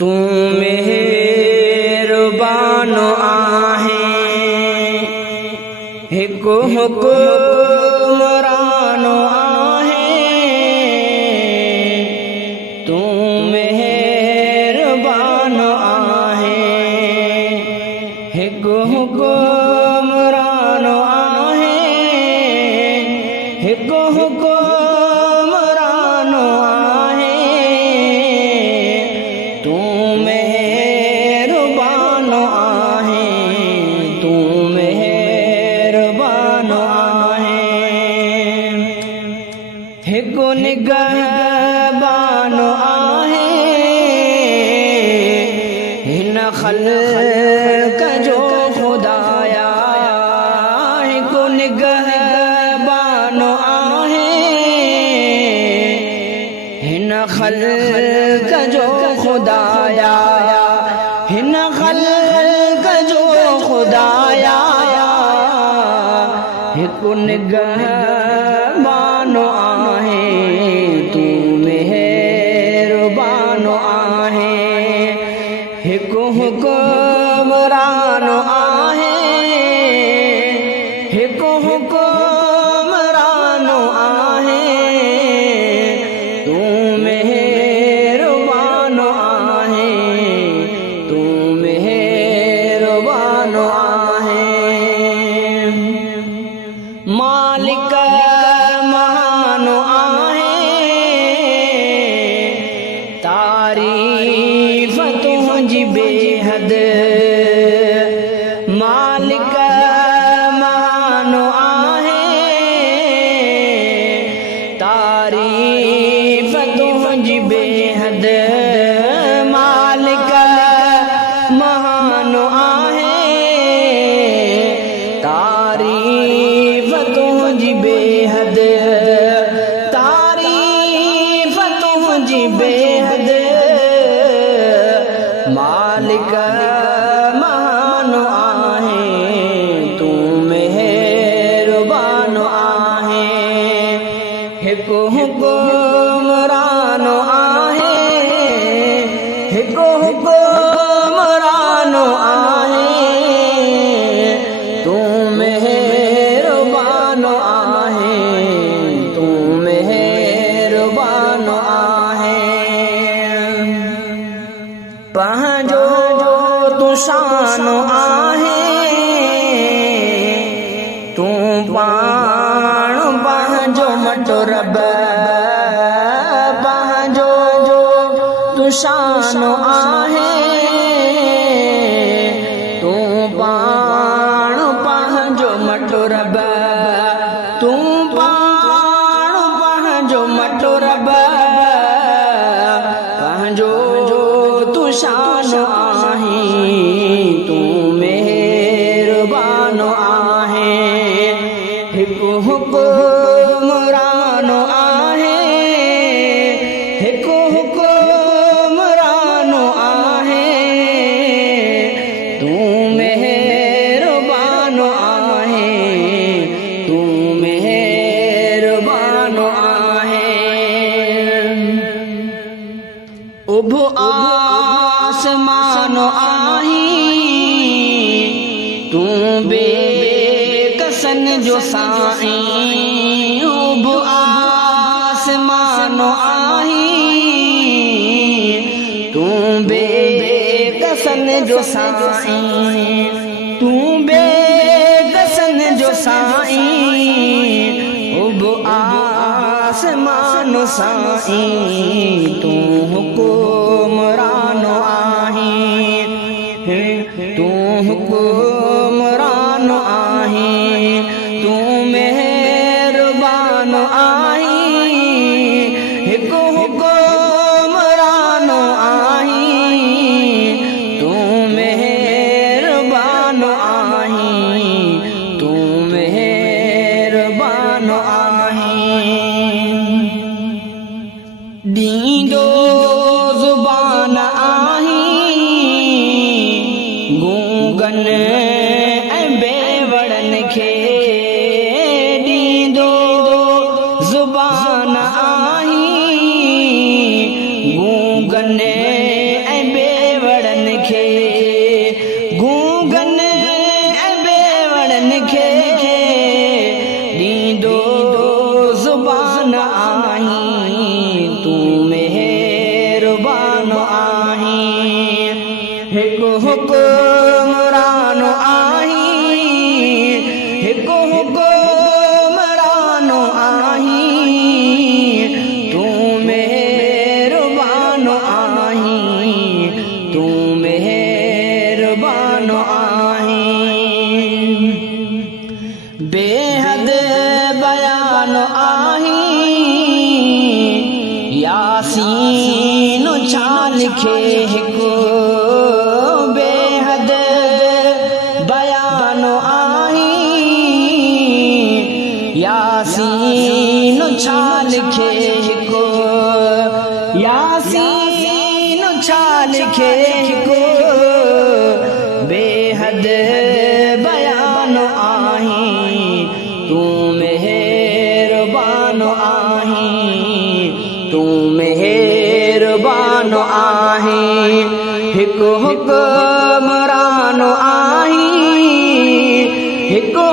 तू मेहरबान आहे हिकु हुकुमरान आहे तू मेहरबान आहे हिकु हुकुमरान आहे हिकु हुकुमरान आहे तू मेहरबान आहे तू मेहरबान आहे हिकु निगहबान आहे हिन ख़ल्क़ जो खुदाया हिकु निगहबान आहे हिन ख़ल्क़ जो खुदाया हिन ख़ल्क़ जो खुदाया हिकु निगहबान आहे तू मेहरबान आहे हिकु हुकुमरान आहे हिकु हुकुमरान आहे तू मेहरबान आहे तू मेहरबान आहे मालिक महान आहे तारीफ़ तुंहिंजी बेहद मालिक महान आहे तारीफ़ तुंहिंजी बेहद मालिक महान आहे तारीफ़ तुंहिंजी बेहद तारीफ़ तुंहिंजी बेहद मालिक महान आहे तू मेहरबान आहे हिकु हुकुमरान आहे हिकु हुकुमरान आहे तू मेहरबान आहे तू मेहरबान आहे पंहिंजो तू शान आहे तू पाण पंहिंजो मटो रब पंहिंजो तू शान आहे तू पाण पंहिंजो मटो रब तू पाण पंहिंजो मटो रब पंहिंजो तू शान आहे तू मेहरबान आहे हिकु हुकुमरान आहे हिकु हुकुमरान आहे तू मेहरबान आहे तू मेहरबान आहे उभ आसमान आहे तू बेकसन जो साईं उभ आसमान आहे तू बेकसन जो साईं तू बेकसन जो साईं उभ आसमान साईं तू हुकुमरान आहे तू हुकुमरान आहे तू मेहरबान आहे हिकु हुकुमरान आहे तू मेहरबान आहे तू मेहरबान आहे ॾींदो ज़ुबान आहे गूंगन ऐं बेवड़नि खे ॾींदो ज़ुबान आहे गूंगन ऐं मेहरबान आहीं हिकु हुक्मरान आहीं हिकु हुक्मरान आहीं तू मेहरबान आहीं तू मेहरबान आहीं बेहद बयान आहीं यासीन छाल खे हिकु बेहद बयान आहीं यासीन छाल खे हिकु यासीन छाल खे हिकु बेहद बयान आहीं तू मेहरबान आहीं तू मेहरबान आहीं हिकु हुक्मरान आहीं हिकु